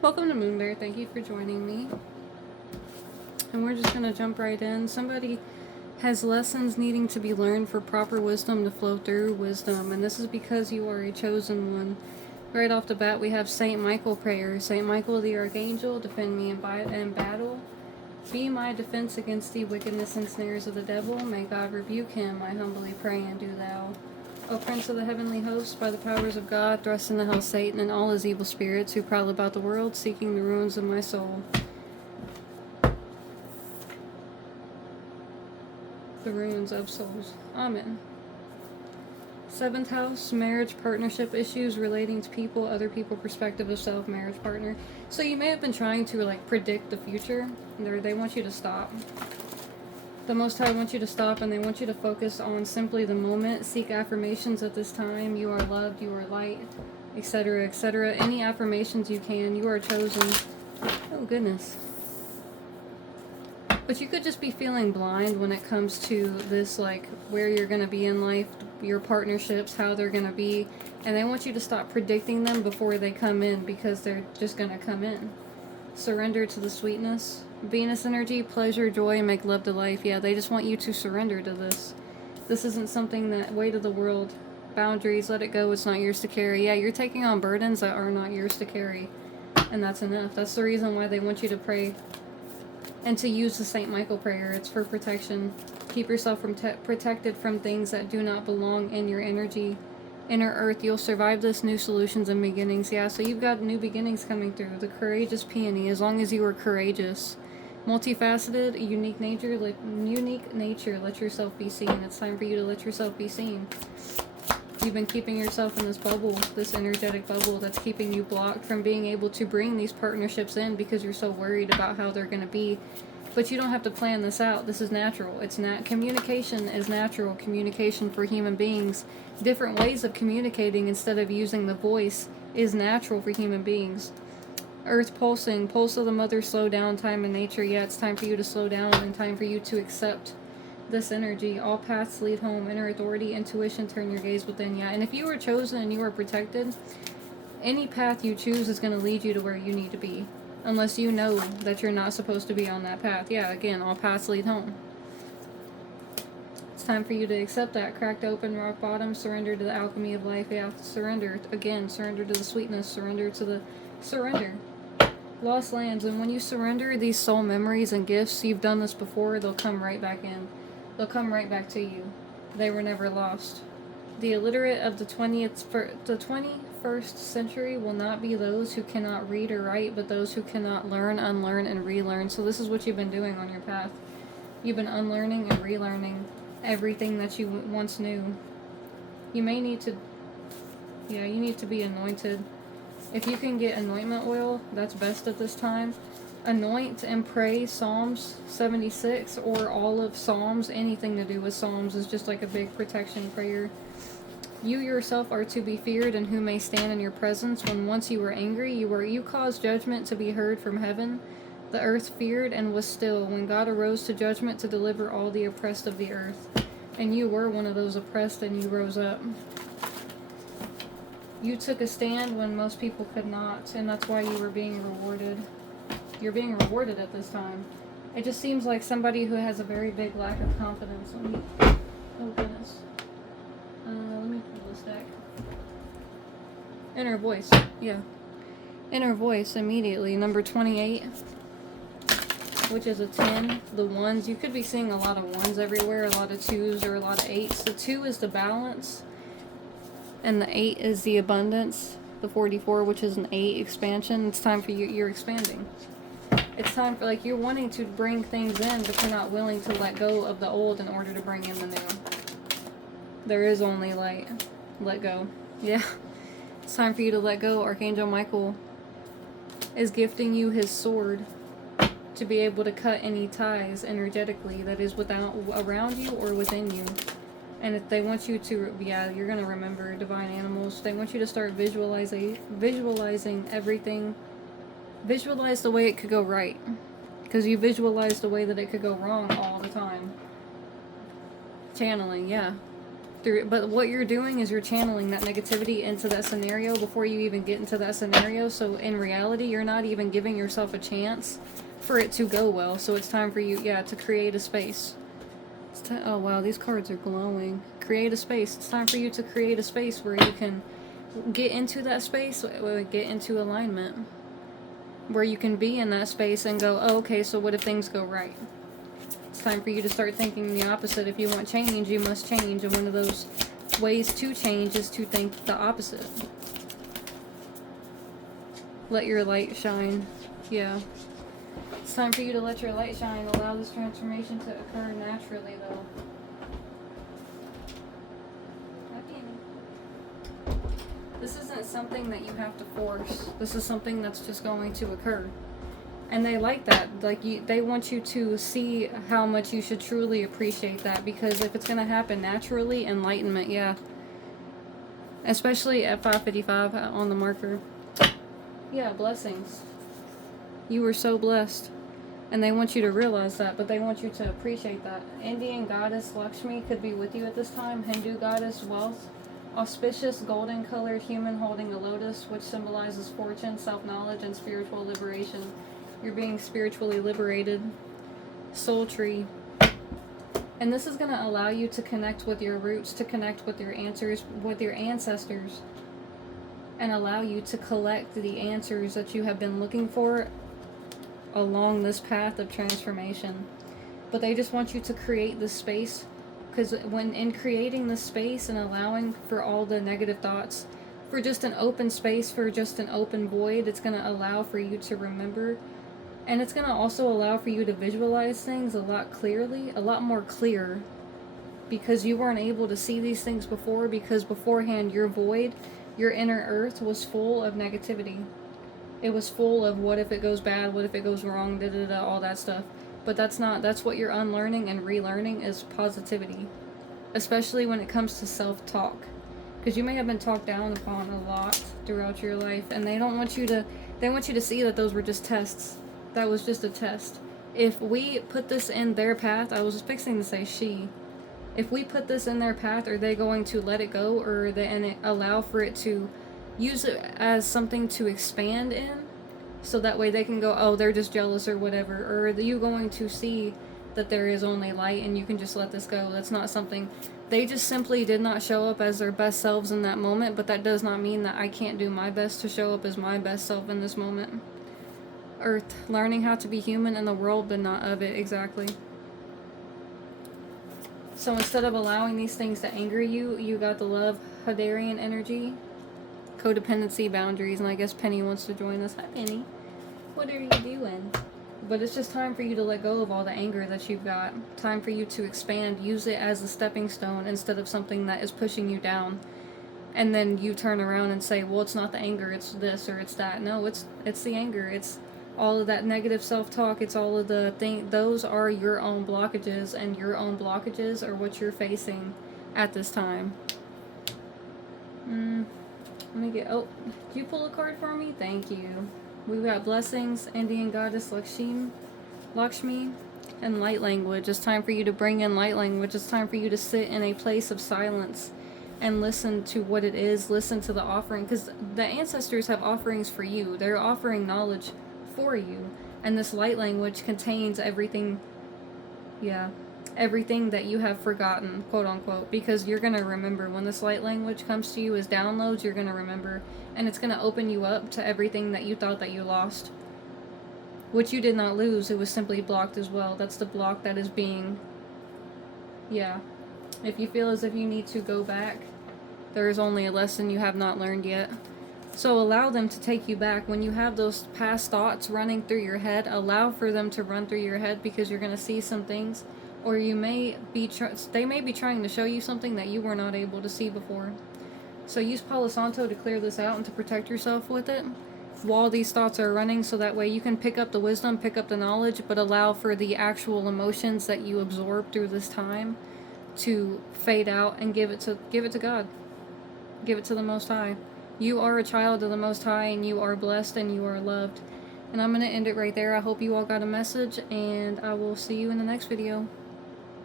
Welcome to MoonBear. Thank you for joining me. And we're just going to jump right in. Somebody has lessons needing to be learned for proper wisdom to flow through wisdom. And this is because you are a chosen one. Right off the bat, we have Saint Michael prayer. Saint Michael the Archangel, defend me in battle. Be my defense against the wickedness and snares of the devil. May God rebuke him, I humbly pray, and do thou. O Prince of the heavenly hosts, by the powers of God, thrust into hell Satan and all his evil spirits who prowl about the world, seeking the ruins of my soul. The ruins of souls. Amen. Seventh house, marriage, partnership issues relating to people, other people, perspective of self, marriage partner. So you may have been trying to predict the future. They want you to stop. The Most High wants you to stop, and they want you to focus on simply the moment. Seek affirmations at this time. You are loved, you are light, etc., etc. Any affirmations you can. You are chosen. Oh, goodness. But you could just be feeling blind when it comes to this, where you're going to be in life, your partnerships, how they're going to be. And they want you to stop predicting them before they come in, because they're just going to come in. Surrender to the sweetness. Venus energy, pleasure, joy, make love to life. Yeah, they just want you to surrender to this. This isn't something that, weight of the world, boundaries, let it go, it's not yours to carry. Yeah, you're taking on burdens that are not yours to carry. And that's enough. That's the reason why they want you to pray and to use the St. Michael prayer. It's for protection. Keep yourself protected from things that do not belong in your energy. Inner earth, you'll survive this, new solutions and beginnings. Yeah, so you've got new beginnings coming through. The courageous peony, as long as you are courageous. Multifaceted, unique nature, let yourself be seen. It's time for you to let yourself be seen. You've been keeping yourself in this bubble, this energetic bubble that's keeping you blocked from being able to bring these partnerships in because you're so worried about how they're going to be. But you don't have to plan this out. This is natural. Communication is natural. Communication for human beings. Different ways of communicating instead of using the voice is natural for human beings. Earth pulsing, pulse of the mother, slow down, time in nature. Yeah, it's time for you to slow down and time for you to accept this energy. All paths lead home. Inner authority, intuition, turn your gaze within. Yeah, and if you are chosen and you are protected, any path you choose is going to lead you to where you need to be. Unless you know that you're not supposed to be on that path. Yeah, again, all paths lead home. It's time for you to accept that. Cracked open, rock bottom, surrender to the alchemy of life. Yeah, surrender. Again, surrender to the sweetness. Surrender to the... Surrender. Lost lands. And when you surrender these soul memories and gifts, you've done this before, they'll come right back in. They'll come right back to you. They were never lost. The illiterate of the 21st century will not be those who cannot read or write, but those who cannot learn, unlearn, and relearn. So this is what you've been doing on your path. You've been unlearning and relearning everything that you once knew. You may need to... Yeah, you need to be anointed. If you can get anointment oil, that's best at this time. Anoint and pray Psalms 76 or all of Psalms. Anything to do with Psalms is just like a big protection prayer. You yourself are to be feared, and who may stand in your presence? When once you were angry, you caused judgment to be heard from heaven. The earth feared and was still, when God arose to judgment to deliver all the oppressed of the earth. And you were one of those oppressed, and you rose up. You took a stand when most people could not, and that's why you were being rewarded. You're being rewarded at this time. It just seems like somebody who has a very big lack of confidence. Oh, goodness. Let me pull this deck. Inner voice. Yeah. Inner voice immediately. Number 28, which is a 10. The ones. You could be seeing a lot of ones everywhere, a lot of twos or a lot of eights. The 2 is the balance, and the 8 is the abundance. The 44, which is an 8, expansion. It's time for you. You're expanding. It's time for, you're wanting to bring things in, but you're not willing to let go of the old in order to bring in the new. There is only light. Let go. Yeah. It's time for you to let go. Archangel Michael is gifting you his sword to be able to cut any ties energetically that is around you or within you. And if they want you to, yeah, you're going to remember divine animals. They want you to start visualizing everything. Visualize the way it could go right. Because you visualize the way that it could go wrong all the time. Channeling, yeah. But what you're doing is you're channeling that negativity into that scenario before you even get into that scenario. So in reality, you're not even giving yourself a chance for it to go well. So it's time for you, yeah, to create a space. Oh wow, these cards are glowing. Create a space. It's time for you to create a space where you can get into that space, get into alignment, where you can be in that space and go, oh, okay, so what if things go right? It's time for you to start thinking the opposite. If you want change, you must change, and one of those ways to change is to think the opposite. Let your light shine. Yeah. It's time for you to let your light shine. Allow this transformation to occur naturally, though. This isn't something that you have to force. This is something that's just going to occur. And they like that. Like, they want you to see how much you should truly appreciate that. Because if it's going to happen naturally, enlightenment, yeah. Especially at 5:55 on the marker. Yeah, blessings. You were so blessed. And they want you to realize that, but they want you to appreciate that. Indian goddess Lakshmi could be with you at this time. Hindu goddess wealth. Auspicious golden colored human holding a lotus, which symbolizes fortune, self-knowledge, and spiritual liberation. You're being spiritually liberated. Soul tree. And this is going to allow you to connect with your roots, to connect with your answers, with your ancestors, and allow you to collect the answers that you have been looking for along this path of transformation. But they just want you to create this space, because when in creating this space and allowing for all the negative thoughts, for just an open space, for just an open void, it's going to allow for you to remember. And it's going to also allow for you to visualize things a lot clearly, a lot more clear, because you weren't able to see these things before, because beforehand your void, your inner earth was full of negativity. It was full of what if it goes bad, what if it goes wrong, all that stuff. But that's what you're unlearning and relearning is positivity. Especially when it comes to self-talk. Because you may have been talked down upon a lot throughout your life, and they want you to see that those were just tests. That was just a test. If we put this in their path, I was fixing to say she. If we put this in their path, are they going to let it go, or and allow for it to use it as something to expand in, so that way they can go, oh, they're just jealous or whatever, or are you going to see that there is only light and you can just let this go? That's not something. They just simply did not show up as their best selves in that moment, but that does not mean that I can't do my best to show up as my best self in this moment. Earth, learning how to be human in the world, but not of it, exactly. So instead of allowing these things to anger you, you got the love, Hadarian energy, codependency, boundaries, and I guess Penny wants to join us. Hi, Penny. What are you doing? But it's just time for you to let go of all the anger that you've got. Time for you to expand. Use it as a stepping stone instead of something that is pushing you down. And then you turn around and say, well, it's not the anger, it's this or it's that. No, it's the anger. It's all of that negative self-talk. It's all of the thing. Those are your own blockages, and your own blockages are what you're facing at this time. Let me get, did you pull a card for me? Thank you. We've got blessings, Indian goddess Lakshmi, and light language. It's time for you to bring in light language. It's time for you to sit in a place of silence and listen to what it is. Listen to the offering, because the ancestors have offerings for you. They're offering knowledge for you. And this light language contains everything, everything that you have forgotten, quote unquote, because you're going to remember. When this light language comes to you as downloads, you're going to remember, and it's going to open you up to everything that you thought that you lost, which you did not lose. It was simply blocked as well. That's the block that is being, if you feel as if you need to go back, there is only a lesson you have not learned yet. So allow them to take you back. When you have those past thoughts running through your head, allow for them to run through your head, because you're going to see some things. Or you may be, they may be trying to show you something that you were not able to see before. So use Palo Santo to clear this out and to protect yourself with it while these thoughts are running, so that way you can pick up the wisdom, pick up the knowledge, but allow for the actual emotions that you absorb through this time to fade out, and give it to God. Give it to the Most High. You are a child of the Most High, and you are blessed, and you are loved. And I'm going to end it right there. I hope you all got a message, and I will see you in the next video.